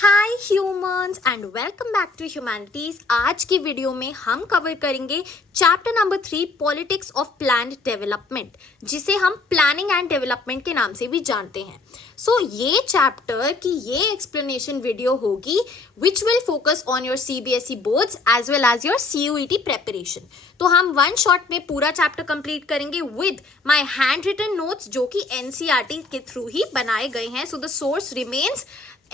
Hi humans and welcome back to humanities. आज की video में हम कवर करेंगे chapter number 3 politics of planned development, जिसे हम प्लानिंग एंड डेवलपमेंट के नाम से भी जानते हैं। ये चैप्टर की ये एक्सप्लेनेशन वीडियो होगी which will focus on your CBSE boards as well as your CUET preparation. तो हम वन शॉट में पूरा चैप्टर कंप्लीट करेंगे with my handwritten notes, जो कि एनसीईआरटी के थ्रू ही बनाए गए हैं। So the source remains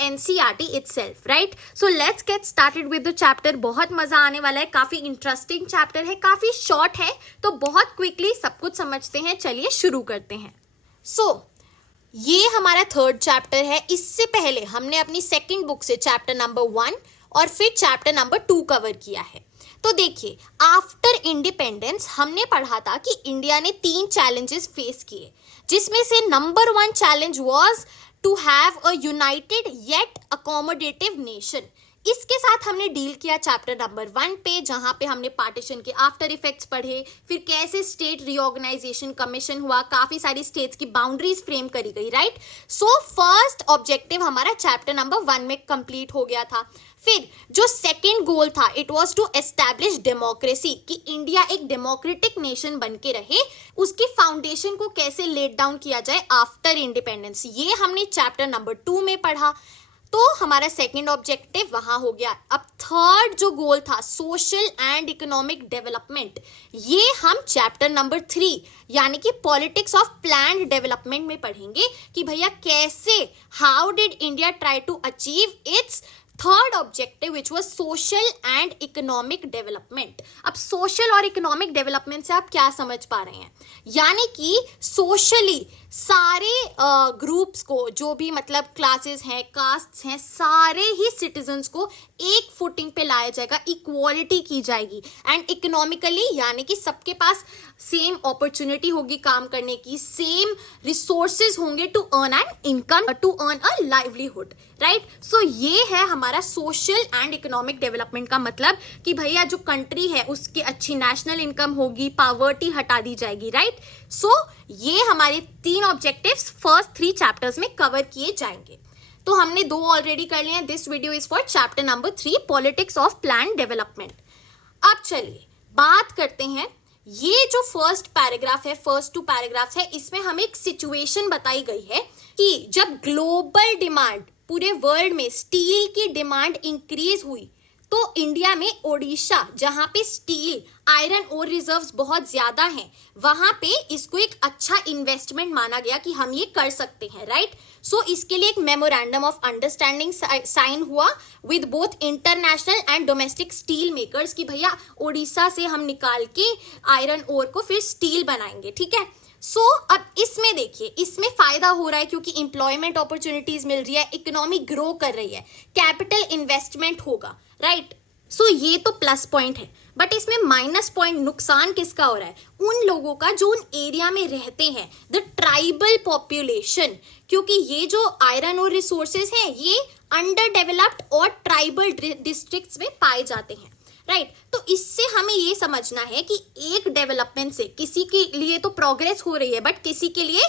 NCERT itself, right? So let's get started with the chapter। बहुत मजा आने वाला है, काफी इंटरेस्टिंग चैप्टर है, काफी शॉर्ट है, तो बहुत क्विकली सब कुछ समझते हैं। चलिए शुरू करते हैं। ये हमारा थर्ड चैप्टर है। इससे पहले हमने अपनी सेकंड बुक से चैप्टर नंबर 1 और फिर चैप्टर नंबर 2 कवर किया है। तो देखिए, आफ्टर इंडिपेंडेंस हमने पढ़ा था कि इंडिया ने 3 चैलेंजेस फेस किए, जिसमें से number 1 challenge was to have a united yet accommodative nation. इसके साथ हमने डील किया चैप्टर नंबर 1 पे, जहां पे हमने पार्टीशन के आफ्टर इफेक्ट्स पढ़े, फिर कैसे स्टेट रीऑर्गेनाइजेशन कमीशन हुआ, काफी सारी स्टेट्स की बाउंड्रीज फ्रेम करी गई, राइट। सो फर्स्ट ऑब्जेक्टिव हमारा चैप्टर नंबर 1 में कंप्लीट हो गया था। फिर जो सेकेंड गोल था, it was to establish democracy, कि इंडिया एक डेमोक्रेटिक नेशन बन के रहे, उसकी फाउंडेशन को कैसे लेट डाउन किया जाए आफ्टर इंडिपेंडेंस, ये हमने चैप्टर नंबर 2 में पढ़ा। तो हमारा सेकेंड ऑब्जेक्टिव वहां हो गया। अब थर्ड जो गोल था, सोशल एंड इकोनॉमिक डेवलपमेंट, ये हम चैप्टर नंबर 3 यानी कि पॉलिटिक्स ऑफ प्लान्ड डेवलपमेंट में पढ़ेंगे कि भैया कैसे, how did India try to achieve its third objective which was social and economic development. अब सोशल और इकोनॉमिक डेवलपमेंट से आप क्या समझ पा रहे हैं, यानी कि सोशली सारे ग्रुप्स को, जो भी मतलब क्लासेस हैं, कास्ट्स हैं, सारे ही सिटीजन्स को एक फुटिंग पे लाया जाएगा, इक्वालिटी की जाएगी। एंड इकोनॉमिकली यानी कि सबके पास सेम अपॉर्चुनिटी होगी काम करने की, सेम रिसोर्सेज होंगे to earn an income, to earn a livelihood, right. So ये है हमारा सोशल एंड इकोनॉमिक डेवलपमेंट का मतलब कि भैया जो कंट्री है उसकी अच्छी नेशनल इनकम होगी, पॉवर्टी हटा दी जाएगी, राइट। सो ये हमारे 3 ऑब्जेक्टिव्स फर्स्ट 3 चैप्टर्स में कवर किए जाएंगे। तो हमने 2 ऑलरेडी कर लिए हैं। This video is for chapter number 3 politics of planned development. अब चलिए बात करते हैं, ये जो फर्स्ट पैराग्राफ है, फर्स्ट 2 पैराग्राफ्स है, इसमें हमें एक सिचुएशन बताई गई है कि जब ग्लोबल डिमांड, पूरे वर्ल्ड में स्टील की डिमांड इंक्रीज हुई, तो इंडिया में ओडिशा, जहां पे स्टील, आयरन ओर रिजर्व्स बहुत ज्यादा हैं, वहां पे इसको एक अच्छा इन्वेस्टमेंट माना गया कि हम ये कर सकते हैं, राइट। सो इसके लिए एक मेमोरेंडम ऑफ अंडरस्टैंडिंग साइन हुआ with both international and domestic steel makers, कि भैया ओडिशा से हम निकाल के आयरन ओर को फिर स्टील बनाएंगे, ठीक है। अब इसमें देखिए, इसमें फायदा हो रहा है क्योंकि इंप्लॉयमेंट अपॉर्चुनिटीज मिल रही है, इकोनॉमी ग्रो कर रही है, कैपिटल इन्वेस्टमेंट होगा, राइट। ये तो प्लस पॉइंट है, बट इसमें माइनस पॉइंट, नुकसान किसका हो रहा है, उन लोगों का जो उन एरिया में रहते हैं, द ट्राइबल पॉपुलेशन, क्योंकि ये जो आयरन और रिसोर्सेज हैं ये अंडर डेवलप्ड और ट्राइबल डिस्ट्रिक्ट्स में पाए जाते हैं, राइट। तो इससे हमें ये समझना है कि एक डेवलपमेंट से किसी के लिए तो प्रोग्रेस हो रही है, बट किसी के लिए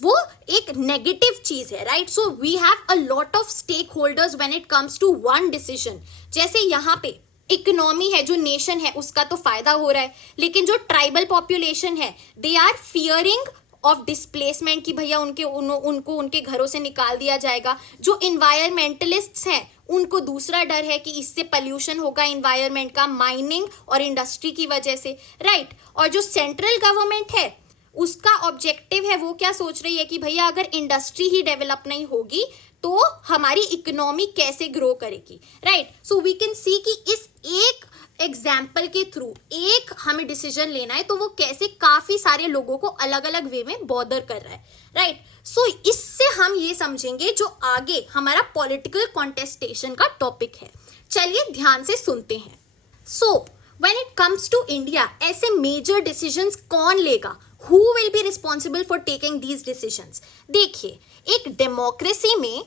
वो एक नेगेटिव चीज है, right. So we have a lot of stakeholders when it comes to one decision. जैसे यहाँ पे इकोनॉमी है, जो नेशन है उसका तो फायदा हो रहा है, लेकिन जो ट्राइबल पॉपुलेशन है, they are fearing of displacement, कि भैया उनको उनके घरों से निकाल दिया जाएगा। जो इन्वायरमेंटलिस्ट्स हैं उनको दूसरा डर है कि इससे पॉल्यूशन होगा इन्वायरमेंट का, माइनिंग और इंडस्ट्री की वजह से, राइट। और जो सेंट्रल गवर्नमेंट है उसका ऑब्जेक्टिव है, वो क्या सोच रही है कि भैया अगर इंडस्ट्री ही डेवलप नहीं होगी तो हमारी इकोनॉमी कैसे ग्रो करेगी, right. So we can see कि इस एक एग्जाम्पल के थ्रू एक हमें डिसीजन लेना है तो वो कैसे काफी सारे लोगों को अलग अलग वे में बॉदर कर रहा है, राइट। सो इससे हम ये समझेंगे जो आगे हमारा पॉलिटिकल कॉन्टेस्टेशन का टॉपिक है। चलिए ध्यान से सुनते हैं। When it comes to India, ऐसे मेजर डिसीजंस कौन लेगा, who will be responsible for taking these decisions. देखिए, एक डेमोक्रेसी में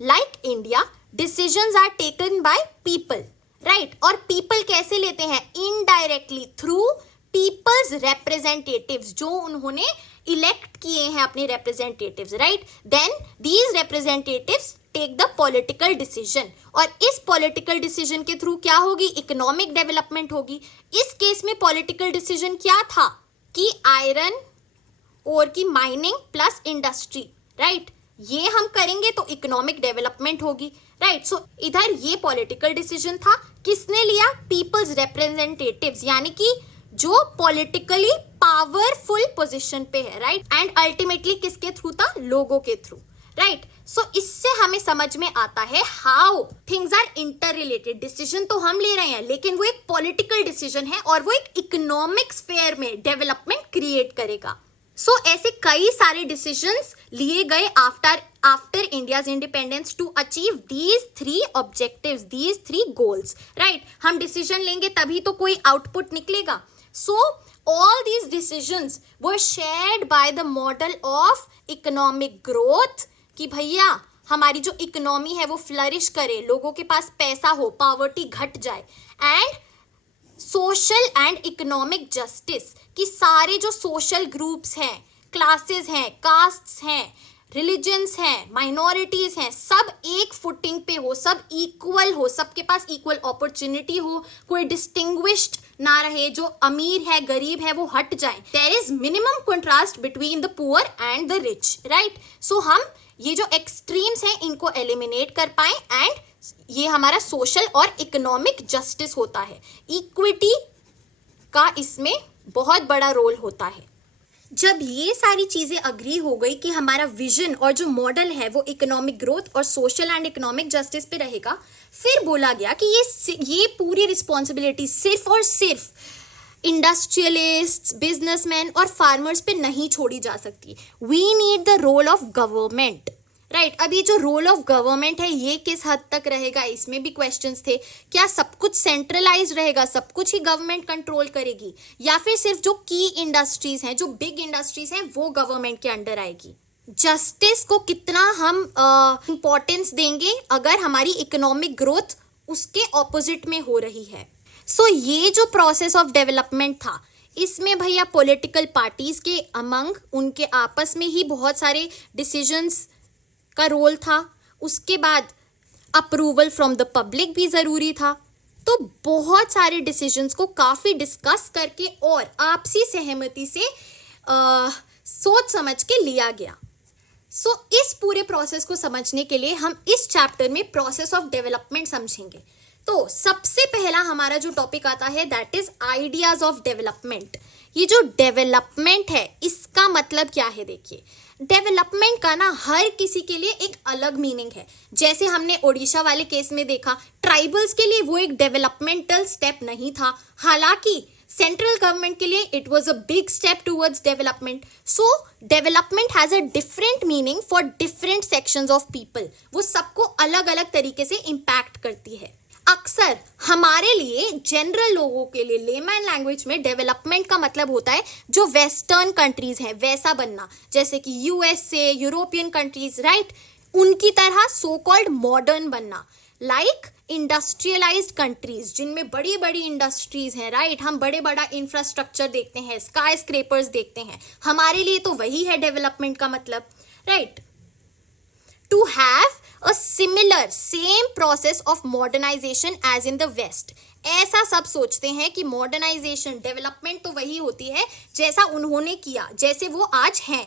like India, decisions are taken by people, right. और पीपल कैसे लेते हैं, इनडायरेक्टली थ्रू पीपल्स रिप्रेजेंटेटिव्स, जो उन्होंने इलेक्ट किए हैं अपने representatives, right. Then these representatives take the political decision, और इस पॉलिटिकल डिसीजन के थ्रू क्या होगी, इकोनॉमिक डेवलपमेंट होगी। इस केस में पॉलिटिकल डिसीजन क्या था कि आयरन ओर की माइनिंग प्लस इंडस्ट्री, राइट, ये हम करेंगे तो इकोनॉमिक डेवलपमेंट होगी, राइट। सो इधर ये पॉलिटिकल डिसीजन था, किसने लिया, पीपल्स रिप्रेजेंटेटिव्स, यानी कि जो पॉलिटिकली पावरफुल पोजीशन पे है, राइट, एंड अल्टीमेटली किसके थ्रू था, लोगों के थ्रू, राइट। सो इससे हमें समझ में आता है how things are interrelated. Decision तो हम ले रहे हैं लेकिन वो एक पॉलिटिकल डिसीजन है और वो एक इकोनॉमिक स्फेयर में डेवलपमेंट क्रिएट करेगा। सो ऐसे कई सारे डिसीजंस लिए गए after India's independence to achieve these 3 objectives, these 3 goals, right. हम डिसीजन लेंगे तभी तो कोई आउटपुट निकलेगा। So all these decisions were shared by the model of economic growth, कि भैया हमारी जो इकोनॉमी है वो फ्लरिश करे, लोगों के पास पैसा हो, पॉवर्टी घट जाए, and social and economic justice, कि सारे जो सोशल ग्रुप्स हैं, क्लासेस हैं, कास्ट्स हैं, रिलीजन्स हैं, माइनॉरिटीज हैं, सब एक फुटिंग पे हो, सब इक्वल हो, सबके पास इक्वल अपॉर्चुनिटी हो, कोई डिस्टिंग्विश्ड ना रहे, जो अमीर है गरीब है वो हट जाए। There is minimum contrast between the poor and the rich, right. So हम ये जो एक्सट्रीम्स हैं इनको एलिमिनेट कर पाए, एंड ये हमारा सोशल और इकोनॉमिक जस्टिस होता है। इक्विटी का इसमें बहुत बड़ा रोल होता है। जब ये सारी चीजें अग्री हो गई कि हमारा विजन और जो मॉडल है वो इकोनॉमिक ग्रोथ और सोशल एंड इकोनॉमिक जस्टिस पे रहेगा, फिर बोला गया कि ये पूरी रिस्पॉन्सिबिलिटी सिर्फ और सिर्फ इंडस्ट्रियलिस्ट्स, बिजनेसमैन और फार्मर्स पे नहीं छोड़ी जा सकती। We need the role of government, right. अब ये जो रोल ऑफ गवर्नमेंट है ये किस हद तक रहेगा, इसमें भी क्वेश्चंस थे। क्या सब कुछ सेंट्रलाइज रहेगा, सब कुछ ही गवर्नमेंट कंट्रोल करेगी, या फिर सिर्फ जो की इंडस्ट्रीज हैं, जो बिग इंडस्ट्रीज हैं, वो गवर्नमेंट के अंडर आएगी। जस्टिस को कितना हम इंपॉर्टेंस देंगे अगर हमारी इकोनॉमिक ग्रोथ उसके ऑपोजिट में हो रही है। सो ये जो प्रोसेस ऑफ डेवलपमेंट था, इसमें भैया पॉलिटिकल पार्टीज के अमंग उनके आपस में ही बहुत सारे डिसीजंस का रोल था। उसके बाद अप्रूवल फ्रॉम द पब्लिक भी जरूरी था। तो बहुत सारे डिसीजंस को काफी डिस्कस करके और आपसी सहमति से सोच समझ के लिया गया। सो इस पूरे प्रोसेस को समझने के लिए हम इस चैप्टर में प्रोसेस ऑफ डेवलपमेंट समझेंगे। तो सबसे पहला हमारा जो टॉपिक आता है that is ideas of development. ये जो डेवलपमेंट है इसका मतलब क्या है, देखिए डेवलपमेंट का ना हर किसी के लिए एक अलग मीनिंग है। जैसे हमने ओडिशा वाले केस में देखा, ट्राइबल्स के लिए वो एक डेवलपमेंटल स्टेप नहीं था, हालांकि सेंट्रल गवर्नमेंट के लिए it was a big step towards development. So development has a different meaning for different sections of people. वो सबको अलग अलग तरीके से इम्पैक्ट करती है। अक्सर हमारे लिए जनरल लोगों के लिए लेमैन लैंग्वेज में डेवलपमेंट का मतलब होता है जो वेस्टर्न कंट्रीज हैं वैसा बनना, जैसे कि यूएसए, यूरोपियन कंट्रीज, राइट, उनकी तरह सो कॉल्ड मॉडर्न बनना। लाइक इंडस्ट्रियलाइज्ड कंट्रीज जिनमें बड़ी बड़ी इंडस्ट्रीज हैं, राइट, हम बड़े बड़ा इंफ्रास्ट्रक्चर देखते हैं, स्काई स्क्रेपर्स देखते हैं, हमारे लिए तो वही है डेवलपमेंट का मतलब, right. To have a similar same process of modernization as in the West. ऐसा सब सोचते हैं कि मॉडर्नाइजेशन, डेवलपमेंट तो वही होती है जैसा उन्होंने किया, जैसे वो आज हैं।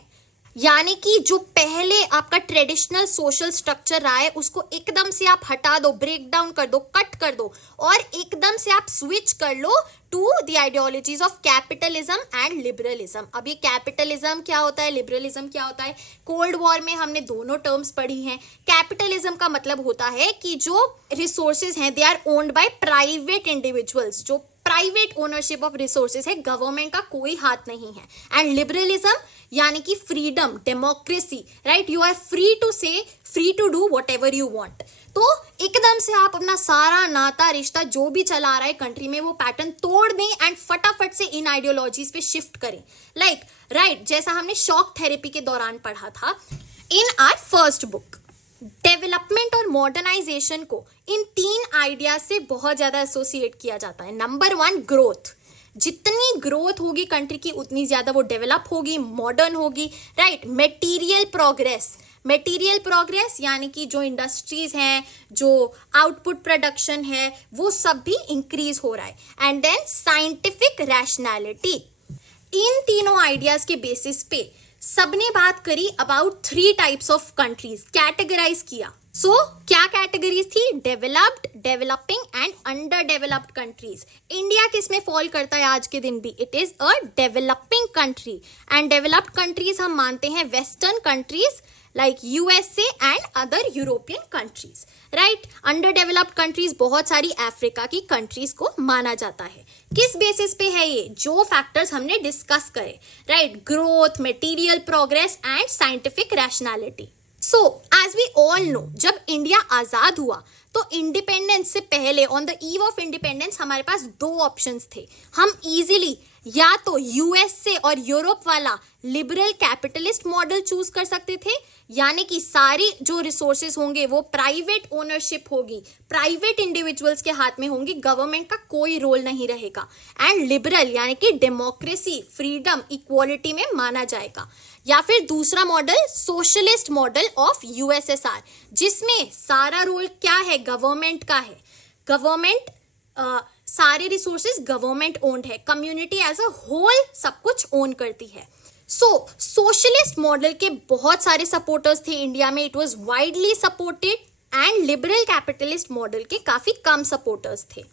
यानी कि जो पहले आपका ट्रेडिशनल सोशल स्ट्रक्चर रहा है उसको एकदम से आप हटा दो, ब्रेक डाउन कर दो, कट कर दो और एकदम से आप स्विच कर लो to the ideologies of capitalism and liberalism. अब ये कैपिटलिज्म क्या होता है, लिबरलिज्म क्या होता है, कोल्ड वॉर में हमने दोनों टर्म्स पढ़ी हैं। कैपिटलिज्म का मतलब होता है कि जो रिसोर्सेज हैं they are owned by private individuals, जो प्राइवेट ओनरशिप ऑफ रिसोर्सेज है, गवर्नमेंट का कोई हाथ नहीं है। एंड लिबरलिज्म यानी कि freedom, democracy, right, you are free to say, free to do whatever you want. तो एकदम से आप अपना सारा नाता रिश्ता जो भी चला रहा है कंट्री में वो पैटर्न तोड़ दें एंड फटाफट से इन आइडियोलॉजीज पे शिफ्ट करें। लाइक राइट, जैसा हमने शॉक थेरेपी के दौरान पढ़ा था in our first book. Development और मॉडर्नाइजेशन को इन 3 आइडिया से बहुत ज्यादा एसोसिएट किया जाता है। नंबर 1 ग्रोथ, जितनी ग्रोथ होगी कंट्री की उतनी ज्यादा वो डेवलप होगी, मॉडर्न होगी, right. Material progress, material progress यानी कि जो इंडस्ट्रीज हैं, जो आउटपुट प्रोडक्शन है, वो सब भी इंक्रीज हो रहा है। And then scientific rationality. इन तीनों आइडियाज के बेसिस पे सबने बात करी about 3 types of countries, categorize किया। क्या कैटेगरीज थी? Developed, developing and underdeveloped countries. India किस में फॉल करता है आज के दिन भी? It is a developing country. And developed countries हम मानते हैं western countries like USA and other European countries, right. Underdeveloped countries बहुत सारी अफ्रीका की कंट्रीज को माना जाता है। किस बेसिस पे है ये? जो फैक्टर्स हमने डिस्कस करे, right, growth, material progress and scientific rationality. So as we all know, जब इंडिया आजाद हुआ तो इंडिपेंडेंस से पहले, on the eve of independence, हमारे पास 2 ऑप्शंस थे। हम इजीली या तो यूएसए और यूरोप वाला लिबरल कैपिटलिस्ट मॉडल चूज कर सकते थे, यानी कि सारी जो रिसोर्सेज होंगे वो प्राइवेट ओनरशिप होगी, प्राइवेट इंडिविजुअल्स के हाथ में होंगी, गवर्नमेंट का कोई रोल नहीं रहेगा। एंड लिबरल यानी कि डेमोक्रेसी, फ्रीडम, इक्वालिटी में माना जाएगा। या फिर दूसरा model socialist model of USSR, जिसमें सारा रोल क्या है? गवर्नमेंट का है। गवर्नमेंट सारे रिसोर्सेज गवर्नमेंट ओन्ड है, कम्युनिटी एज अ होल सब कुछ ओन करती है। सोशलिस्ट मॉडल के बहुत सारे सपोर्टर्स थे इंडिया में, it was widely supported. And liberal capitalist model के काफी कम सपोर्टर्स थे।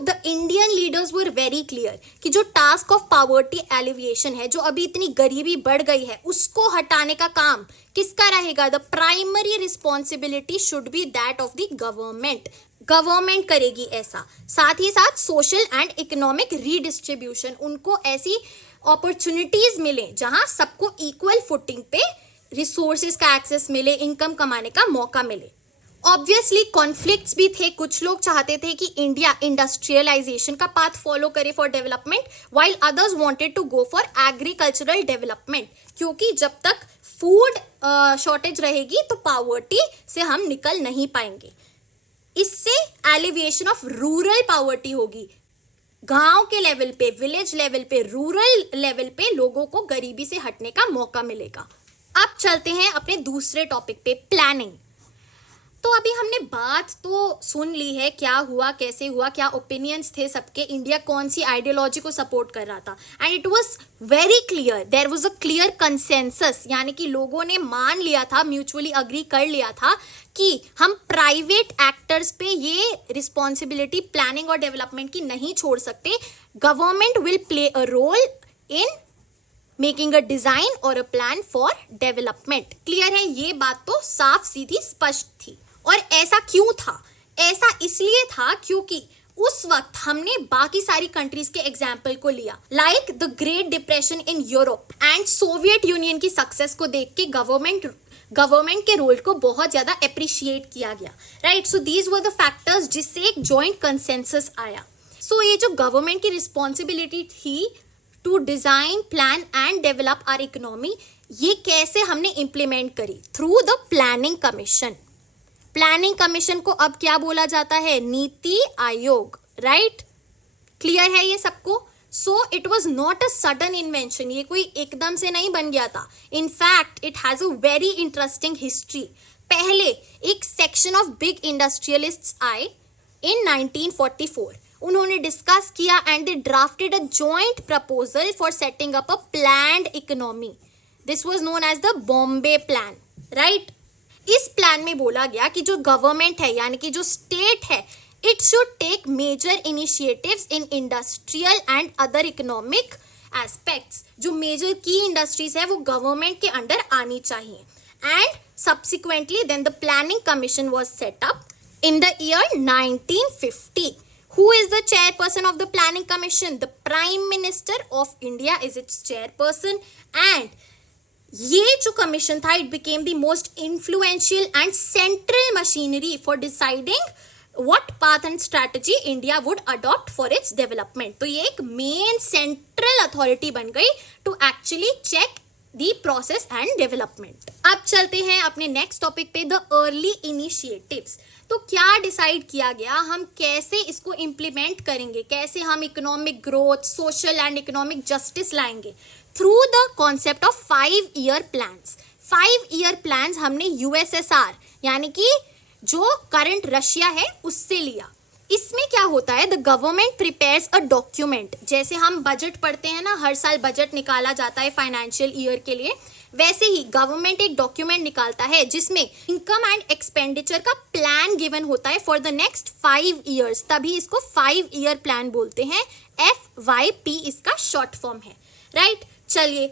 The Indian leaders were very clear कि जो टास्क ऑफ पॉवर्टी एलिविएशन है, जो अभी इतनी गरीबी बढ़ गई है, उसको हटाने का काम किसका रहेगा? The primary responsibility should be that of the government. Government करेगी ऐसा। साथ ही साथ सोशल एंड इकोनॉमिक रीडिस्ट्रीब्यूशन, उनको ऐसी अपॉर्चुनिटीज मिले जहां सबको इक्वल फुटिंग पे रिसोर्सेज का एक्सेस मिले, इनकम कमाने का मौका मिले। ऑब्वियसली कॉन्फ्लिक्ट्स भी थे। कुछ लोग चाहते थे कि इंडिया इंडस्ट्रियलाइजेशन का पाथ फॉलो करे for development, while others wanted to go for agricultural development, क्योंकि जब तक फूड शॉर्टेज रहेगी तो पॉवर्टी से हम निकल नहीं पाएंगे। इससे एलिविएशन ऑफ रूरल पॉवर्टी होगी। गांव के लेवल पे, विलेज लेवल पे, रूरल लेवल पे लोगों को गरीबी से हटने का मौका मिलेगा। अब चलते हैं अपने दूसरे टॉपिक पे, प्लानिंग। तो अभी हमने बात तो सुन ली है, क्या हुआ, कैसे हुआ, क्या ओपिनियंस थे सबके, इंडिया कौन सी आइडियोलॉजी को सपोर्ट कर रहा था। And it was very clear, there was a clear consensus, यानी कि लोगों ने मान लिया था, म्यूचुअली अग्री कर लिया था कि हम प्राइवेट एक्टर्स पे ये रिस्पॉन्सिबिलिटी प्लानिंग और डेवलपमेंट की नहीं छोड़ सकते। Government will play a role in making a design और a plan for development. Clear है? ये बात तो साफ सीधी स्पष्ट थी। और ऐसा क्यों था? ऐसा इसलिए था क्योंकि उस वक्त हमने बाकी सारी कंट्रीज के एग्जाम्पल को लिया, like the great depression in Europe and Soviet union की सक्सेस को देख के गवर्नमेंट के रोल को बहुत ज्यादा अप्रिशिएट किया गया, right. So these were the factors जिससे एक जॉइंट कंसेंसस आया। सो ये जो गवर्नमेंट की रिस्पॉन्सिबिलिटी थी to design, plan and develop our economy, ये कैसे हमने इंप्लीमेंट करी? Through the planning commission. Planning commission को अब क्या बोला जाता है? नीति आयोग, राइट। क्लियर है ये सबको? सो it was not a sudden invention, ये कोई एकदम से नहीं बन गया था। In fact it has a very interesting history. पहले एक सेक्शन ऑफ बिग इंडस्ट्रियलिस्ट्स आए इन 1944, उन्होंने डिस्कस किया and they drafted a joint proposal for setting up a planned economy. This was known as the Bombay plan, right. इस plan में बोला गया कि जो गवर्नमेंट है, यानी कि जो स्टेट है, it should take major initiatives in industrial and other economic aspects. जो मेजर की इंडस्ट्रीज है वो गवर्नमेंट के अंडर आनी चाहिए। And subsequently then the planning commission was set up in the year 1950. Who is the chairperson of the planning commission? The Prime Minister of India is its chairperson. And ये जो commission था, it became the most influential and central machinery for deciding what path and strategy India would adopt for its development. तो ये एक main central authority बन गई to actually check the process and development. अब चलते हैं अपने next topic पे, the early initiatives. तो क्या डिसाइड किया गया, हम कैसे इसको इम्प्लीमेंट करेंगे, कैसे हम economic growth, social and economic justice लाएंगे? Through the concept of 5 year plans. 5 year plans हमने यूएसएसआर यानी कि जो करंट रशिया है उससे लिया। इसमें क्या होता है, the government prepares a document, जैसे हम बजट पढ़ते हैं ना, हर साल बजट निकाला जाता है फाइनेंशियल ईयर के लिए, वैसे ही गवर्नमेंट एक डॉक्यूमेंट निकालता है जिसमें इनकम एंड एक्सपेंडिचर का प्लान गिवन होता है फॉर द नेक्स्ट 5 ईयर्स, तभी इसको 5 ईयर प्लान बोलते हैं। FYP इसका शॉर्ट फॉर्म है, राइट। चलिए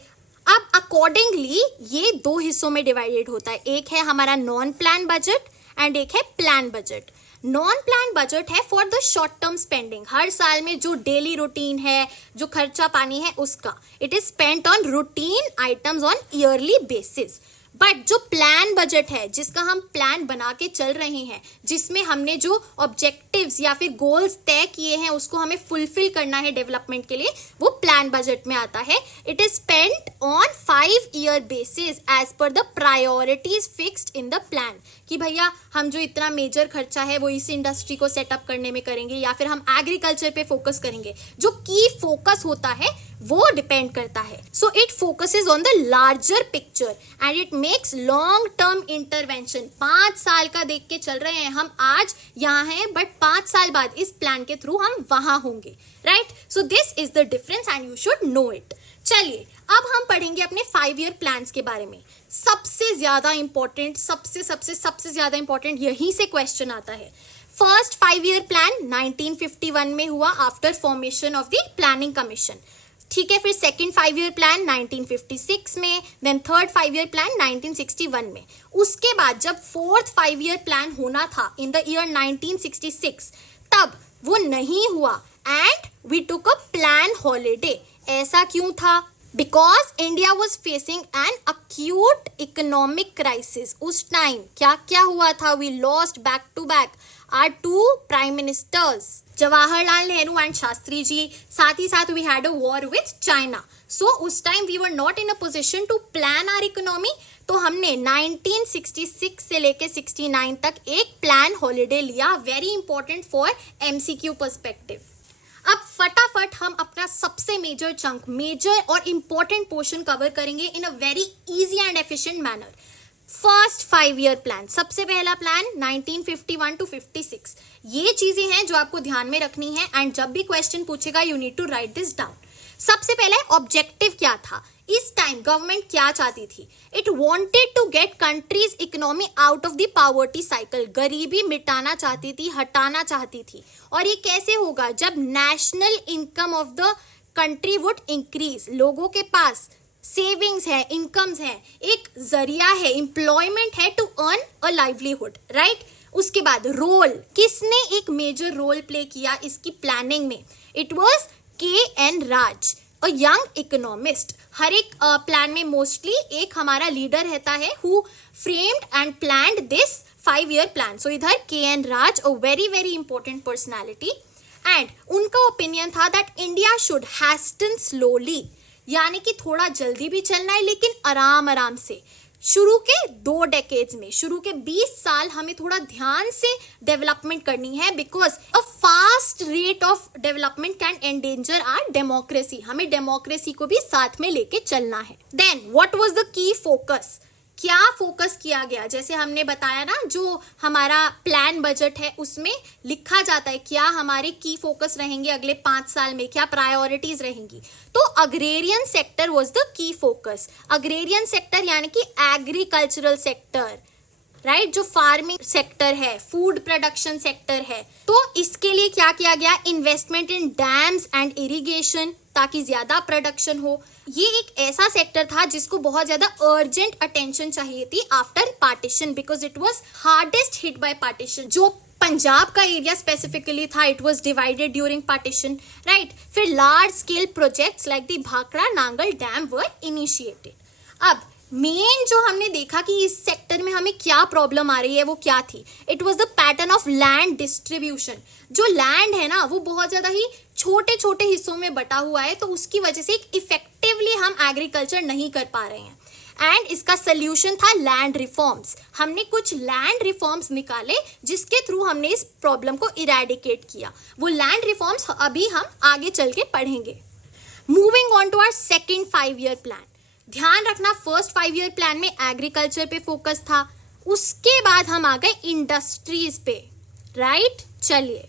अब अकॉर्डिंगली ये 2 हिस्सों में डिवाइडेड होता है, एक है हमारा नॉन प्लान बजट एंड एक है plan budget. Non plan budget है for the short term spending, हर साल में जो डेली रूटीन है, जो खर्चा पानी है उसका, it is spent on routine items on yearly basis. But जो प्लान बजट है, जिसका हम प्लान बना के चल रहे हैं, जिसमें हमने जो ऑब्जेक्टिव्स या फिर गोल्स तय किए हैं उसको हमें फुलफिल करना है डेवलपमेंट के लिए, वो प्लान बजट में आता है। It is spent on 5 year basis as per the priorities fixed in the plan, कि भैया हम जो इतना मेजर खर्चा है वो इस इंडस्ट्री को सेटअप करने में करेंगे या फिर हम एग्रीकल्चर पे फोकस करेंगे। जो की फोकस होता है वो डिपेंड करता है। So it focuses on the larger picture and it makes long term intervention. 5 साल का देख के चल रहे हैं, हम आज यहाँ हैं बट 5 साल बाद इस प्लान के थ्रू हम वहां होंगे, right. So this is the difference and you should know it. चलिए अब हम पढ़ेंगे अपने 5 ईयर प्लान्स के बारे में। सबसे ज्यादा इंपॉर्टेंट, सबसे ज्यादा इंपॉर्टेंट यहीं से क्वेश्चन आता है। फर्स्ट 5 ईयर प्लान 1951 में हुआ after formation of the planning commission, ठीक है। फिर सेकंड 5 ईयर प्लान 1956 में, देन थर्ड 5 ईयर प्लान 1961 में। उसके बाद जब फोर्थ 5 ईयर प्लान होना था इन द ईयर 1966, तब वो नहीं हुआ and we took a plan holiday. ऐसा क्यों था? Because India was facing an acute economic crisis. उस टाइम क्या क्या हुआ था? We lost back to back our 2 prime ministers, Jawaharlal Nehru and Shastri ji. साथ ही साथ we had a war with China. So उस time we were not in a position to plan our economy. तो हमने 1966 से लेके 69 तक एक प्लान हॉलीडे लिया, very important for MCQ perspective. अब फटाफट हम अपना सबसे मेजर और इंपॉर्टेंट पोर्शन कवर करेंगे in a very easy and efficient manner. First 5 year plan, सबसे पहला प्लान 1951 to 56। ये चीजें हैं जो आपको ध्यान में रखनी है एंड जब भी क्वेश्चन पूछेगा you need to write this down. सबसे पहले ऑब्जेक्टिव क्या था? इस टाइम गवर्नमेंट क्या चाहती थी? It wanted to get country's economy out of the poverty cycle. गरीबी मिटाना चाहती थी, हटाना चाहती थी। और ये कैसे होगा? जब national income of the country would increase, लोगों के पास सेविंग्स है, इनकम्स है, एक जरिया है, एम्प्लॉयमेंट है to earn a livelihood, right. उसके बाद रोल, किसने एक मेजर रोल प्ले किया इसकी प्लानिंग में? It was KN Raj, a young economist. हर एक प्लान में मोस्टली एक हमारा लीडर रहता है who framed and planned this 5 year plan. So इधर KN Raj, a very very important personality, and उनका ओपिनियन था that India should hasten slowly, यानी कि थोड़ा जल्दी भी चलना है लेकिन आराम आराम से। शुरू के 2 डेकेड्स में, शुरू के 20 साल हमें थोड़ा ध्यान से डेवलपमेंट करनी है, because a fast rate of development can endanger our democracy. हमें डेमोक्रेसी को भी साथ में लेके चलना है। Then what was the key focus? क्या फोकस किया गया? जैसे हमने बताया ना, जो हमारा प्लान बजट है उसमें लिखा जाता है क्या हमारे की फोकस रहेंगे अगले 5 साल में, क्या प्रायोरिटीज रहेंगी। तो agrarian sector was the key focus. Agrarian sector यानी कि एग्रीकल्चरल सेक्टर, राइट, जो फार्मिंग सेक्टर है, फूड प्रोडक्शन सेक्टर है। तो इसके लिए क्या किया गया? Investment in dams and irrigation, ताकि ज्यादा प्रोडक्शन हो। ये एक ऐसा सेक्टर था जिसको बहुत ज्यादा अर्जेंट अटेंशन चाहिए थी after partition, because it was hardest hit by partition. जो पंजाब का एरिया स्पेसिफिकली था, it was divided during partition, right. फिर large scale projects like the Bhakra Nangal dam were initiated. अब मेन जो हमने देखा कि इस सेक्टर में हमें क्या प्रॉब्लम आ रही है वो क्या थी? It was the pattern of land distribution. जो लैंड है ना वो बहुत ज्यादा ही छोटे छोटे हिस्सों में बटा हुआ है, तो उसकी वजह से इफेक्टिवली हम एग्रीकल्चर नहीं कर पा रहे हैं। एंड इसका सोल्यूशन था लैंड रिफॉर्म्स। हमने कुछ लैंड रिफॉर्म्स निकाले जिसके थ्रू हमने इस प्रॉब्लम को इरेडिकेट किया। वो लैंड रिफॉर्म्स अभी हम आगे चल के पढ़ेंगे। Moving on to our second 5 year plan. ध्यान रखना फर्स्ट 5 ईयर प्लान में एग्रीकल्चर पे फोकस था, उसके बाद हम आ गए इंडस्ट्रीज पे, राइट। चलिए,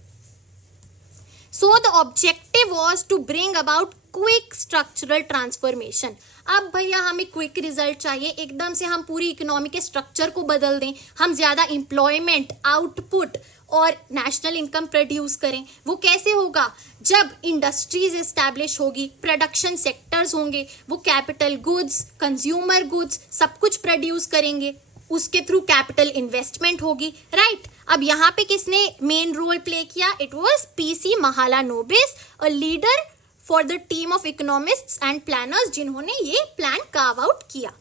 so the objective was to bring about quick structural transformation. अब भैया हमें क्विक रिजल्ट चाहिए, एकदम से हम पूरी इकोनॉमी के स्ट्रक्चर को बदल दें, हम ज्यादा एम्प्लॉयमेंट, आउटपुट और नेशनल इनकम प्रोड्यूस करें। वो कैसे होगा? जब इंडस्ट्रीज एस्टैब्लिश होगी, प्रोडक्शन सेक्टर्स होंगे, वो कैपिटल गुड्स, कंज्यूमर गुड्स सब कुछ प्रोड्यूस करेंगे, उसके थ्रू कैपिटल इन्वेस्टमेंट होगी, राइट। अब यहाँ पे किसने मेन रोल प्ले किया? It was PC Mahalanobis, a leader for the team of economists and planners, जिन्होंने ये प्लान कार्व आउट किया।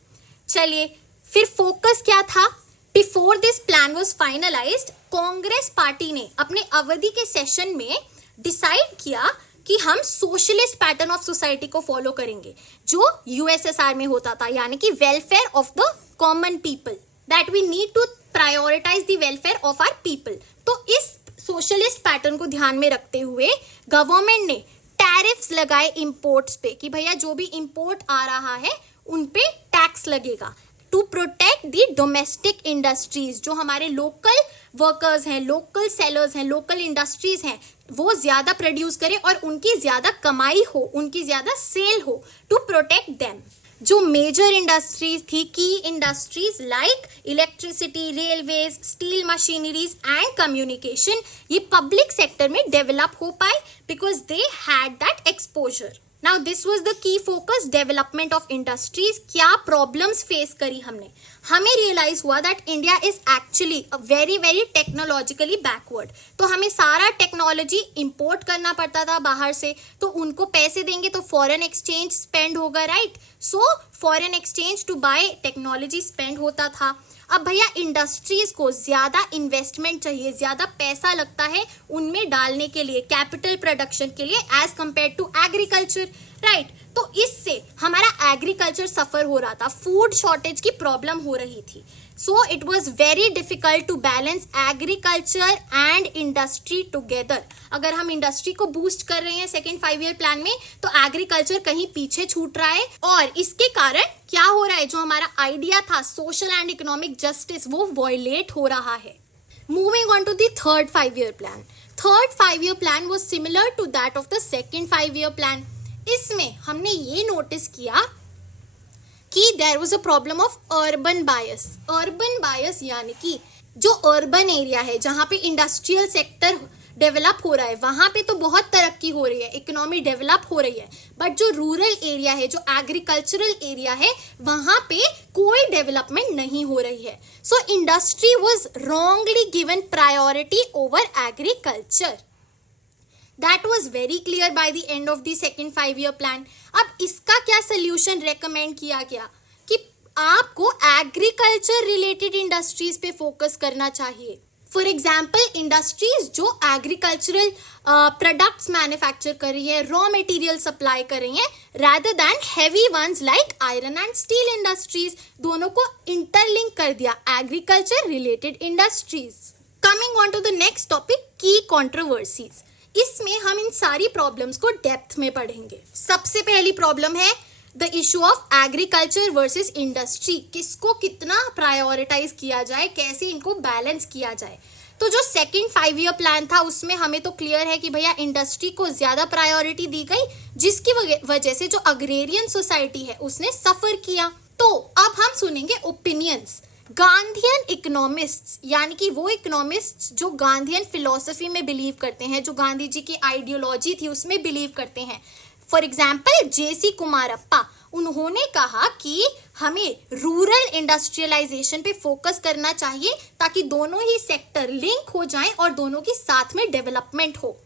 चलिए, फिर फोकस क्या था? Before this plan was finalised, Congress party ने अपने अवधि के सेशन में डिसाइड किया कि हम सोशलिस्ट पैटर्न ऑफ सोसाइटी को फॉलो करेंगे, जो यूएसएसआर में होता था, यानी कि welfare of the common people, that we need to prioritise the welfare of our people. तो इस सोशलिस्ट पैटर्न को ध्यान में रखते हुए गवर्नमेंट ने टैरिफ्स लगाए इंपोर्ट्स पे, कि भैया जो भी इंपोर्ट आ रहा है उन पे टैक्स लगेगा, to protect the domestic industries. जो हमारे लोकल वर्कर्स हैं, लोकल सेलर्स हैं, लोकल इंडस्ट्रीज हैं, वो ज्यादा प्रोड्यूस करें और उनकी ज्यादा कमाई हो, उनकी ज्यादा सेल हो, टू प्रोटेक्ट देम। जो मेजर इंडस्ट्रीज थी, की industries like electricity, railways, steel machineries and communication, ये पब्लिक सेक्टर में डेवलप हो पाए because they had that exposure. Now this was the key focus, development of industries. क्या problems face करी हमने? हमें रियलाइज हुआ that India is actually very very technologically backward. तो हमें सारा टेक्नोलॉजी इंपोर्ट करना पड़ता था बाहर से, तो उनको पैसे देंगे तो फॉरेन एक्सचेंज स्पेंड होगा, right. So foreign exchange to buy technology spend होता था। अब भैया इंडस्ट्रीज को ज्यादा इन्वेस्टमेंट चाहिए, ज्यादा पैसा लगता है उनमें डालने के लिए, कैपिटल प्रोडक्शन के लिए, as compare to agriculture, right. तो इससे हमारा एग्रीकल्चर सफर हो रहा था, फूड शॉर्टेज की प्रॉब्लम हो रही थी। So it was very difficult to balance agriculture and industry together. अगर हम इंडस्ट्री को बूस्ट कर रहे हैं सेकेंड 5 ईयर प्लान में, तो एग्रीकल्चर कहीं पीछे छूट रहा है, और इसके कारण क्या हो रहा है? जो हमारा आइडिया था सोशल एंड इकोनॉमिक जस्टिस, वो वॉयलेट हो रहा है। Moving on to the third 5 year plan. Third 5 year plan was similar to that of the second 5 year plan. इसमें हमने ये नोटिस किया कि there was a problem of urban bias. Urban bias यानी कि जो अर्बन एरिया है, जहाँ पे इंडस्ट्रियल सेक्टर डेवलप हो रहा है, वहाँ पे तो बहुत तरक्की हो रही है, इकोनॉमी डेवलप हो रही है, बट जो रूरल एरिया है, जो एग्रीकल्चरल एरिया है, वहाँ पे कोई डेवलपमेंट नहीं हो रही है। So industry was wrongly given priority over agriculture. That was very clear by the end of the second 5 year plan. अब इसका क्या सोल्यूशन रेकमेंड किया गया? कि आपको एग्रीकल्चर रिलेटेड इंडस्ट्रीज पे फोकस करना चाहिए। फॉर एग्जाम्पल, इंडस्ट्रीज जो एग्रीकल्चरल प्रोडक्ट्स मैन्युफैक्चर कर रही है, रॉ मटेरियल सप्लाई कर रही है, rather than heavy ones like iron and steel industries, दोनों को इंटरलिंक कर दिया, agriculture related industries. Coming on to the next topic, key controversies. इसमें हम इन सारी प्रॉब्लम्स को डेप्थ में पढ़ेंगे। सबसे पहली प्रॉब्लम है the issue of agriculture versus industry. किसको कितना प्रायोरिटाइज किया जाए, कैसे इनको बैलेंस किया जाए। तो जो सेकंड 5 ईयर प्लान था, उसमें हमें तो क्लियर है कि भैया इंडस्ट्री को ज्यादा प्रायोरिटी दी गई, जिसकी वजह से जो अग्रेरियन सोसाइटी है उसने सफर किया। तो अब हम सुनेंगे ओपिनियंस। गांधीयन इकोनॉमिस्ट्स, यानी कि वो इकोनॉमिस्ट्स जो गांधीयन फिलॉसफी में बिलीव करते हैं, जो गांधी जी की आइडियोलॉजी थी उसमें बिलीव करते हैं। फॉर एग्जाम्पल, जेसी कुमारप्पा, उन्होंने कहा कि हमें रूरल इंडस्ट्रियलाइजेशन पे फोकस करना चाहिए, ताकि दोनों ही सेक्टर लिंक हो जाएं और दोनों की साथ में डेवलपमेंट हो।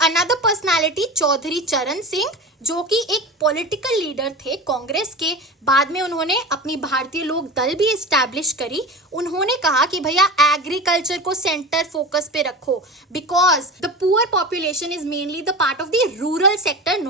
अनदर पर्सनालिटी, चौधरी चरण सिंह, जो कि एक पॉलिटिकल लीडर थे कांग्रेस के, बाद में उन्होंने अपनी भारतीय लोक दल भी एस्टैब्लिश करी। उन्होंने कहा कि भैया एग्रीकल्चर को सेंटर फोकस पे रखो, because the poor population is mainly the part of the rural sector,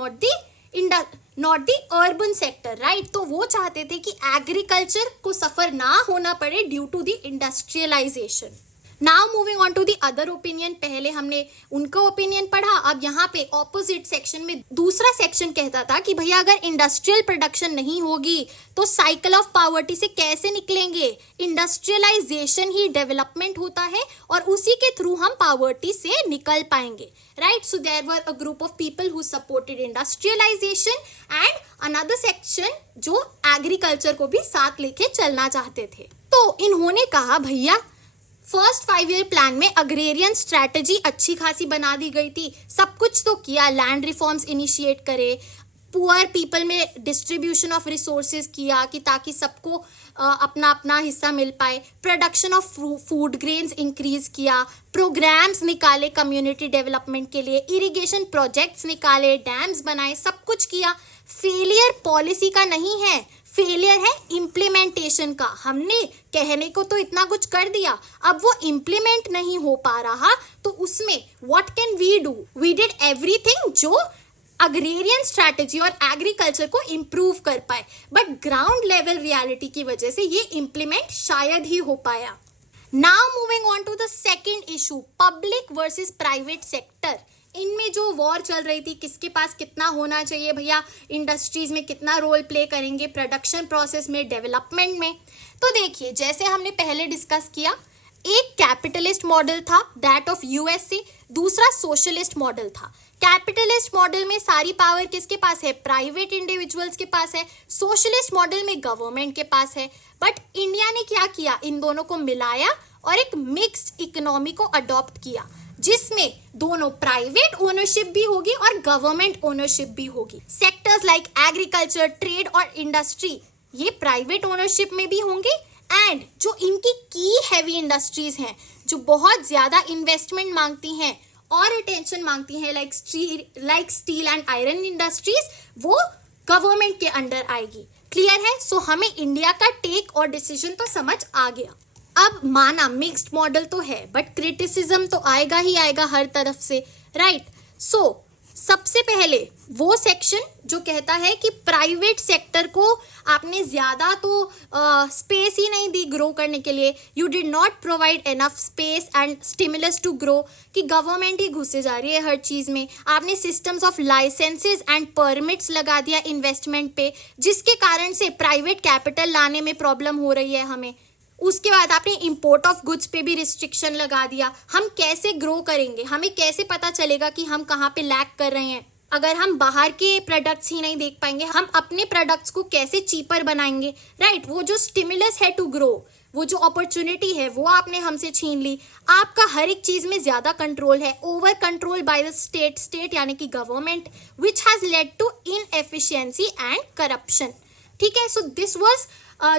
not the urban sector, right. तो वो चाहते थे कि एग्रीकल्चर को सफर ना होना पड़े due to the industrialisation. Now moving on to the other opinion, पहले हमने उनका ओपिनियन पढ़ा, अब यहाँ पे ऑपोजिट सेक्शन में दूसरा सेक्शन कहता था कि भैया अगर इंडस्ट्रियल प्रोडक्शन नहीं होगी तो साइकिल ऑफ पॉवर्टी से कैसे निकलेंगे। इंडस्ट्रियलाइजेशन ही डेवलपमेंट होता है और उसी के थ्रू हम पॉवर्टी से निकल पाएंगे, right. So there were a group of people who supported industrialisation and another section जो एग्रीकल्चर को भी साथ लेके चलना चाहते थे। तो इन्होंने कहा भैया फर्स्ट 5 ईयर प्लान में अग्रेरियन स्ट्रैटेजी अच्छी खासी बना दी गई थी, सब कुछ तो किया, लैंड रिफॉर्म्स इनिशिएट करे, पुअर पीपल में डिस्ट्रीब्यूशन ऑफ रिसोर्सेज किया कि ताकि सबको अपना अपना हिस्सा मिल पाए, production of food grains increase किया, प्रोग्राम्स निकाले कम्युनिटी डेवलपमेंट के लिए, इरिगेशन प्रोजेक्ट्स निकाले, डैम्स बनाए, सब कुछ किया। फेलियर पॉलिसी का नहीं है, फेलियर है इम्प्लीमेंटेशन का। हमने कहने को तो इतना कुछ कर दिया, अब वो इम्प्लीमेंट नहीं हो पा रहा, तो उसमें what can we do, we did everything जो अग्रेरियन स्ट्रैटेजी और एग्रीकल्चर को इम्प्रूव कर पाए, बट ग्राउंड लेवल रियलिटी की वजह से ये इम्प्लीमेंट शायद ही हो पाया। Now moving on to the second issue, public versus private sector. इनमें जो वॉर चल रही थी, किसके पास कितना होना चाहिए भैया, इंडस्ट्रीज में कितना रोल प्ले करेंगे, प्रोडक्शन प्रोसेस में, डेवलपमेंट में। तो देखिए जैसे हमने पहले डिस्कस किया, एक कैपिटलिस्ट मॉडल था दैट ऑफ यूएसए, दूसरा सोशलिस्ट मॉडल था। कैपिटलिस्ट मॉडल में सारी पावर किसके पास है, प्राइवेट इंडिविजुअल्स के पास है। सोशलिस्ट मॉडल में गवर्नमेंट के पास है। बट इंडिया ने क्या किया, इन दोनों को मिलाया और एक मिक्स्ड इकोनॉमी को अडॉप्ट किया, जिसमें दोनों प्राइवेट ओनरशिप भी होगी और गवर्नमेंट ओनरशिप भी होगी। सेक्टर्स लाइक एग्रीकल्चर, ट्रेड और इंडस्ट्री ये प्राइवेट ओनरशिप में भी होंगे, एंड जो इनकी की हैवी इंडस्ट्रीज हैं जो बहुत ज्यादा इन्वेस्टमेंट मांगती हैं और अटेंशन मांगती हैं, like steel and iron industries, वो गवर्नमेंट के अंडर आएगी। क्लियर है। सो हमें इंडिया का टेक और डिसीजन तो समझ आ गया। अब माना मिक्स्ड मॉडल तो है, बट क्रिटिसिज्म तो आएगा ही आएगा हर तरफ से, राइट। सो सबसे पहले वो सेक्शन जो कहता है कि प्राइवेट सेक्टर को आपने ज़्यादा तो स्पेस ही नहीं दी ग्रो करने के लिए, you did not provide enough space and stimulus to grow, कि गवर्नमेंट ही घुसे जा रही है हर चीज़ में। आपने systems of licences and permits लगा दिया इन्वेस्टमेंट पे, जिसके कारण से प्राइवेट कैपिटल लाने में प्रॉब्लम हो रही है हमें। उसके बाद आपने इंपोर्ट ऑफ गुड्स पे भी रिस्ट्रिक्शन लगा दिया। हम कैसे ग्रो करेंगे, हमें कैसे पता चलेगा कि हम कहाँ पे लैग कर रहे हैं, अगर हम बाहर के प्रोडक्ट्स ही नहीं देख पाएंगे, हम अपने प्रोडक्ट्स को कैसे चीपर बनाएंगे, राइट। वो जो स्टिमुलस है टू ग्रो, वो जो अपॉर्चुनिटी है वो आपने हमसे छीन ली। आपका हर एक चीज में ज्यादा कंट्रोल है, over control by the state यानी कि government, which has led to inefficiency and corruption. ठीक है। So this was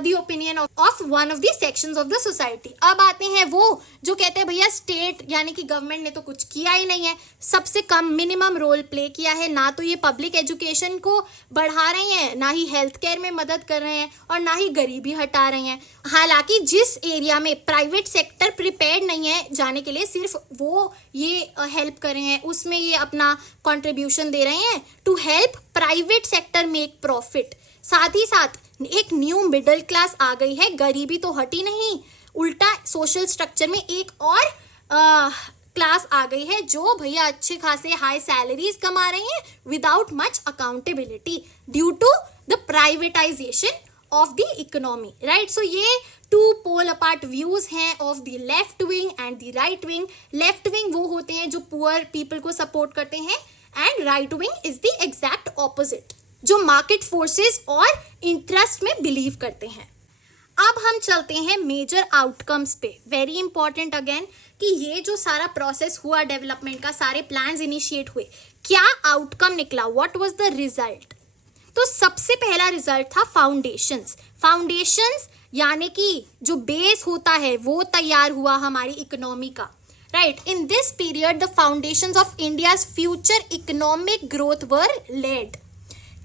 the opinion of one of the sections of the society। अब आते हैं वो जो कहते हैं भैया स्टेट यानी कि गवर्नमेंट ने तो कुछ किया ही नहीं है, सबसे कम मिनिमम रोल प्ले किया है, ना तो ये पब्लिक एजुकेशन को बढ़ा रहे हैं, ना ही हेल्थ केयर में मदद कर रहे हैं, और ना ही गरीबी हटा रहे हैं। हालांकि जिस एरिया में प्राइवेट सेक्टर प्रिपेयर्ड नहीं है जाने के लिए, सिर्फ वो ये हेल्प कर रहे हैं, उसमें ये अपना कॉन्ट्रीब्यूशन दे रहे हैं to help private sector make profit. साथ ही साथ एक न्यू मिडिल क्लास आ गई है, गरीबी तो हटी नहीं, उल्टा सोशल स्ट्रक्चर में एक और क्लास आ गई है जो भैया अच्छे खासे हाई सैलरीज कमा रही हैं without much accountability due to the privatisation of the economy, right. So ये टू पोल अपार्ट व्यूज हैं of the left wing and the right wing. Left wing वो होते हैं जो पुअर पीपल को सपोर्ट करते हैं, and right wing is the exact opposite, जो मार्केट फोर्सेस और इंटरेस्ट में बिलीव करते हैं। अब हम चलते हैं मेजर आउटकम्स पे। वेरी इंपॉर्टेंट अगेन कि ये जो सारा प्रोसेस हुआ डेवलपमेंट का, सारे प्लान्स इनिशिएट हुए, क्या आउटकम निकला, व्हाट वाज द रिजल्ट। तो सबसे पहला रिजल्ट था फाउंडेशंस। फाउंडेशंस यानी कि जो बेस होता है वो तैयार हुआ हमारी इकोनॉमी का, right. In this period the foundations of India's future economic growth were laid.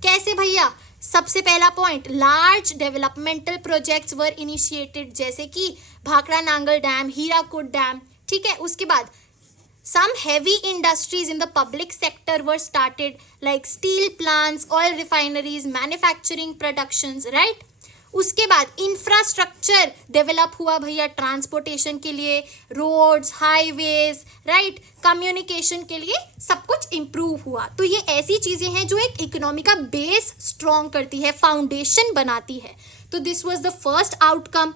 कैसे भैया, सबसे पहला point, large developmental projects were initiated, जैसे कि भाखड़ा नांगल डैम, हीराकुड डैम। ठीक है। उसके बाद some heavy industries in the public sector were started like steel plants, oil refineries, manufacturing productions, right। उसके बाद इंफ्रास्ट्रक्चर डेवलप हुआ भैया, ट्रांसपोर्टेशन के लिए, रोड्स, हाईवेज, राइट, कम्युनिकेशन के लिए सब कुछ इंप्रूव हुआ। तो ये ऐसी चीजें हैं जो एक इकोनॉमी का बेस स्ट्रॉन्ग करती है, फाउंडेशन बनाती है। तो this was the first outcome.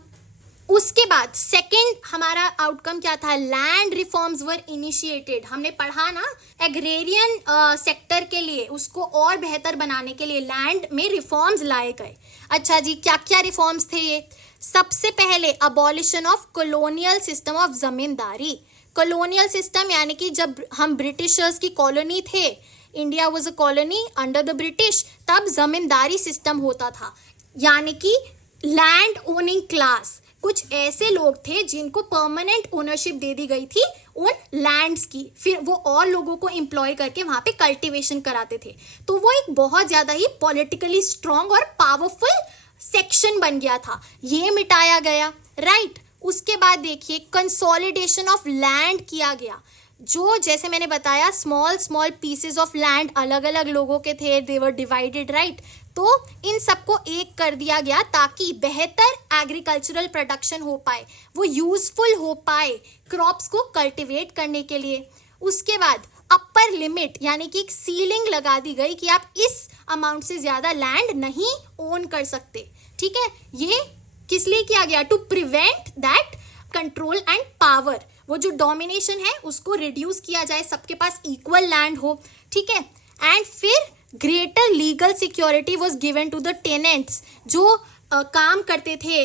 उसके बाद सेकंड हमारा आउटकम क्या था? लैंड रिफॉर्म्स वर इनिशिएटेड। हमने पढ़ा ना, एग्रेरियन सेक्टर के लिए, उसको और बेहतर बनाने के लिए लैंड में रिफॉर्म्स लाए गए। अच्छा जी, क्या क्या रिफॉर्म्स थे ये? सबसे पहले abolition of colonial system of zamindari. Colonial system यानी कि जब हम ब्रिटिशर्स की कॉलोनी थे, India was a colony under the British, तब जमींदारी सिस्टम होता था, यानी कि लैंड ओनिंग क्लास, कुछ ऐसे लोग थे जिनको परमानेंट ओनरशिप दे दी गई थी उन लैंड्स की, फिर वो और लोगों को एम्प्लॉय करके वहां पे कल्टीवेशन कराते थे। तो वो एक बहुत ज्यादा ही पॉलिटिकली स्ट्रांग और पावरफुल सेक्शन बन गया था, ये मिटाया गया, राइट। उसके बाद देखिए कंसोलिडेशन ऑफ लैंड किया गया, जो जैसे मैंने बताया small small pieces of land अलग अलग लोगों के थे, दे वर डिवाइडेड, राइट। तो इन सबको एक कर दिया गया ताकि बेहतर एग्रीकल्चरल प्रोडक्शन हो पाए, वो यूजफुल हो पाए क्रॉप्स को कल्टीवेट करने के लिए। उसके बाद अपर लिमिट यानी कि एक सीलिंग लगा दी गई कि आप इस अमाउंट से ज्यादा लैंड नहीं ओन कर सकते, ठीक है। ये किस लिए किया गया? To prevent that control and power, वो जो डोमिनेशन है उसको रिड्यूस किया जाए, सबके पास इक्वल लैंड हो, ठीक है। एंड फिर greater legal security was given to the tenants, जो काम करते थे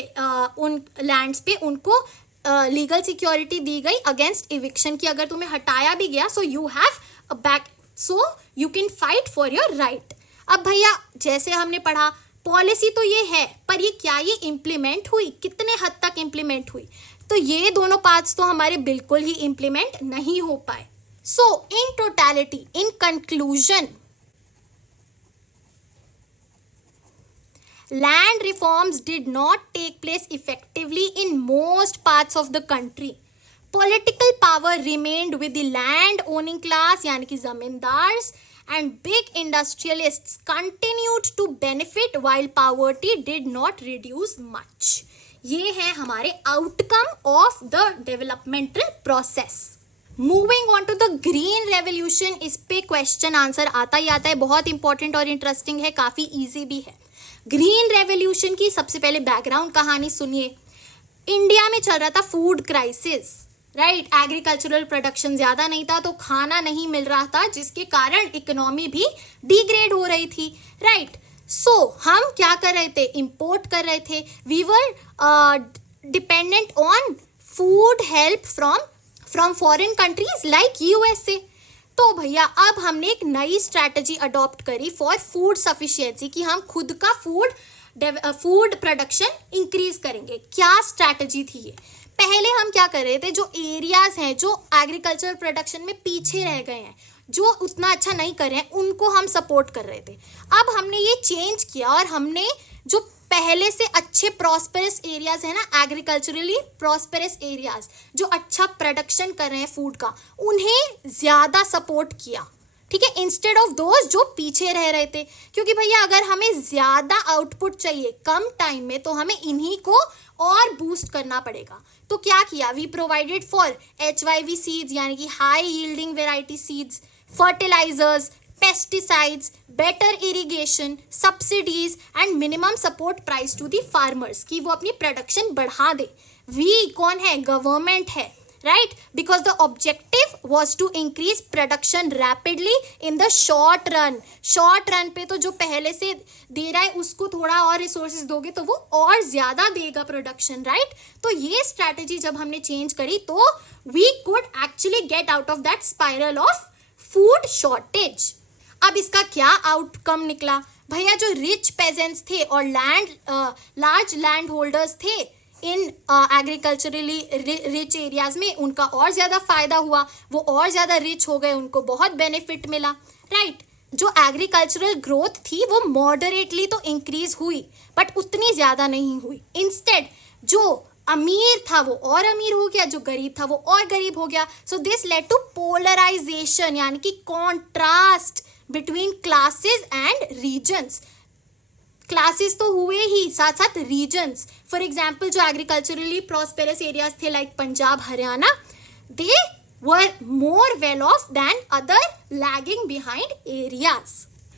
उन लैंड्स पे, उनको लीगल सिक्योरिटी दी गई अगेंस्ट इविक्शन की, अगर तुम्हें हटाया भी गया so you have a back, so you can fight for your right. अब भैया जैसे हमने पढ़ा पॉलिसी तो ये है, पर ये क्या ये इम्प्लीमेंट हुई? कितने हद तक इम्प्लीमेंट हुई? तो ये दोनों पार्ट्स तो हमारे बिल्कुल ही इम्प्लीमेंट नहीं हो पाए। So in totality, in conclusion, land reforms did not take place effectively in most parts of the country. Political power remained with the land owning class यानी कि zamindars, and big industrialists continued to benefit while poverty did not reduce much. ये है हमारे outcome of the developmental process. Moving on to the green revolution, इस पे question answer आता ही आता है, बहुत इंपॉर्टेंट और इंटरेस्टिंग है, काफी ईजी भी है। ग्रीन रेवोल्यूशन की सबसे पहले बैकग्राउंड कहानी सुनिए। इंडिया में चल रहा था food crisis, right. Agricultural production ज्यादा नहीं था, तो खाना नहीं मिल रहा था, जिसके कारण इकोनॉमी भी डिग्रेड हो रही थी, राइट। सो हम क्या कर रहे थे? इंपोर्ट कर रहे थे। We were dependent on food help from foreign countries like USA. तो भैया अब हमने एक नई स्ट्रैटेजी अडॉप्ट करी फॉर फूड सफिशिएंसी, कि हम खुद का फूड प्रोडक्शन इंक्रीज करेंगे। क्या स्ट्रैटेजी थी ये? पहले हम क्या कर रहे थे, जो एरियाज हैं जो एग्रीकल्चर प्रोडक्शन में पीछे रह गए हैं, जो उतना अच्छा नहीं कर रहे हैं, उनको हम सपोर्ट कर रहे थे। अब हमने ये चेंज किया और हमने जो पहले से अच्छे प्रॉस्पेरस एरियाज है ना, एग्रीकल्चरली प्रॉस्पेरस एरियाज जो अच्छा प्रोडक्शन कर रहे हैं फूड का, उन्हें ज्यादा सपोर्ट किया, ठीक है, इंस्टेड ऑफ दोज जो पीछे रह रहे थे। क्योंकि भैया अगर हमें ज्यादा आउटपुट चाहिए कम टाइम में, तो हमें इन्हीं को और बूस्ट करना पड़ेगा। तो क्या किया? We provided for HYV seeds यानी कि high yielding variety seeds, fertilisers, pesticides, better irrigation, subsidies and minimum support price to the farmers, कि वो अपनी प्रोडक्शन बढ़ा दे। वी कौन है? गवर्नमेंट है, right. Because the objective was to increase production rapidly in the short run. Short run पे तो जो पहले से दे रहा है उसको थोड़ा और रिसोर्सेज दोगे तो वो और ज्यादा देगा प्रोडक्शन, राइट। तो ये स्ट्रैटेजी जब हमने चेंज करी तो we could actually get out of that spiral of food shortage. अब इसका क्या आउटकम निकला? भैया जो रिच पेजेंट्स थे और लार्ज लैंड होल्डर्स थे इन एग्रीकल्चरली रिच एरियाज में, उनका और ज्यादा फायदा हुआ, वो और ज्यादा रिच हो गए, उनको बहुत बेनिफिट मिला, राइट। जो एग्रीकल्चरल ग्रोथ थी वो मॉडरेटली तो इंक्रीज हुई, बट उतनी ज्यादा नहीं हुई। इंस्टेड जो अमीर था वो और अमीर हो गया, जो गरीब था वो और गरीब हो गया। So this led to polarisation यानी कि contrast between classes and regions. Classes तो हुए ही, साथ साथ रीजन्स, फॉर एग्जाम्पल जो एग्रीकल्चरली प्रॉस्पेरस एरियाज थे like Punjab, Haryana, they were more well off than other lagging behind areas.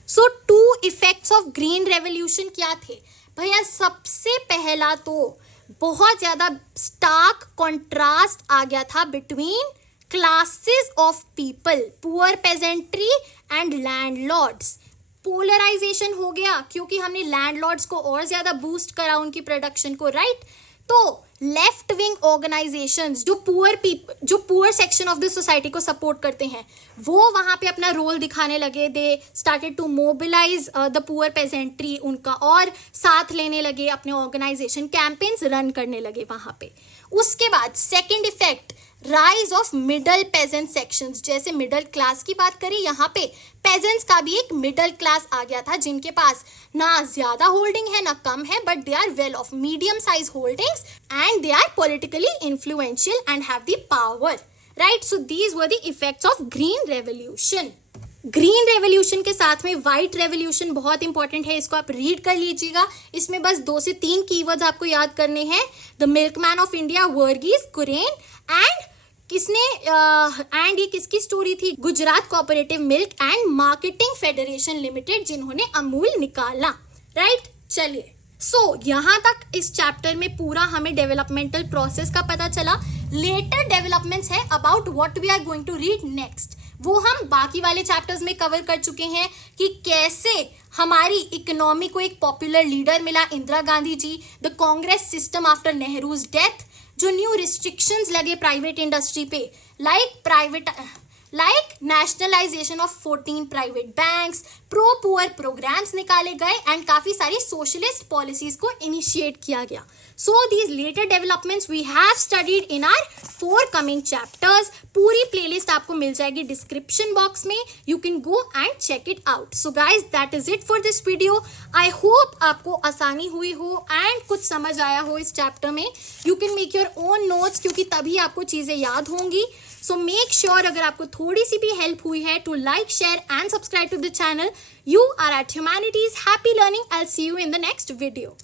So 2 effects of green revolution क्या थे भैया? सबसे पहला तो बहुत ज्यादा स्टार्क कॉन्ट्रास्ट आ गया था between classes of people, poor peasantry and landlords. Polarisation हो गया क्योंकि हमने लैंडलॉर्ड्स को और ज्यादा बूस्ट करा उनकी प्रोडक्शन को, राइट? तो लेफ्ट विंग ऑर्गेनाइजेशंस जो poor section of the society को सपोर्ट करते हैं, वो वहां पे अपना रोल दिखाने लगे. They started to mobilise the poor peasantry, उनका और साथ लेने लगे, अपने ऑर्गेनाइजेशन कैंपेन्स रन करने लगे वहां पे. उसके बाद second effect, rise of middle peasant sections. जैसे मिडल क्लास की बात करें, यहाँ पे पेजेंट्स का भी एक मिडल क्लास आ गया था जिनके पास ना ज्यादा होल्डिंग है ना कम है, but they are well off, medium size holdings and they are politically influential and have the power, right? So these were the effects of green revolution. Green revolution के साथ में व्हाइट रेवोल्यूशन बहुत important है, इसको आप read कर लीजिएगा. इसमें बस 2 से 3 कीवर्ड्स आपको याद करने हैं. The milkman of India Verghese Kurien and and ये किसकी स्टोरी थी? Gujarat cooperative milk and marketing federation limited, जिन्होंने अमूल निकाला, राइट? चलिए, सो यहाँ तक इस चैप्टर में पूरा हमें डेवलपमेंटल प्रोसेस का पता चला. लेटर डेवलपमेंट्स है about what we are going to read next, वो हम बाकी वाले चैप्टर्स में कवर कर चुके हैं कि कैसे हमारी इकोनॉमी को एक पॉपुलर लीडर मिला, Indira Gandhi ji, the Congress system after Nehru's death, जो न्यू रिस्ट्रिक्शंस लगे प्राइवेट इंडस्ट्री पे, like nationalisation of 14 private banks, pro poor programmes निकाले गए एंड काफी सारी सोशलिस्ट पॉलिसीज को इनिशिएट किया गया. So these later developments we have studied in our 4 coming chapters. पूरी प्लेलिस्ट आपको मिल जाएगी डिस्क्रिप्शन बॉक्स में, you can go and check it out. So guys, that is it for this video. I hope आपको आसानी हुई हो and कुछ समझ आया हो इस चैप्टर में. You can make your own notes क्योंकि तभी आपको चीजें याद होंगी. सो मेक श्योर अगर आपको थोड़ी सी भी हेल्प हुई है to like, share and subscribe to the channel. You are at Humanities. Happy learning. I'll see you in the next video.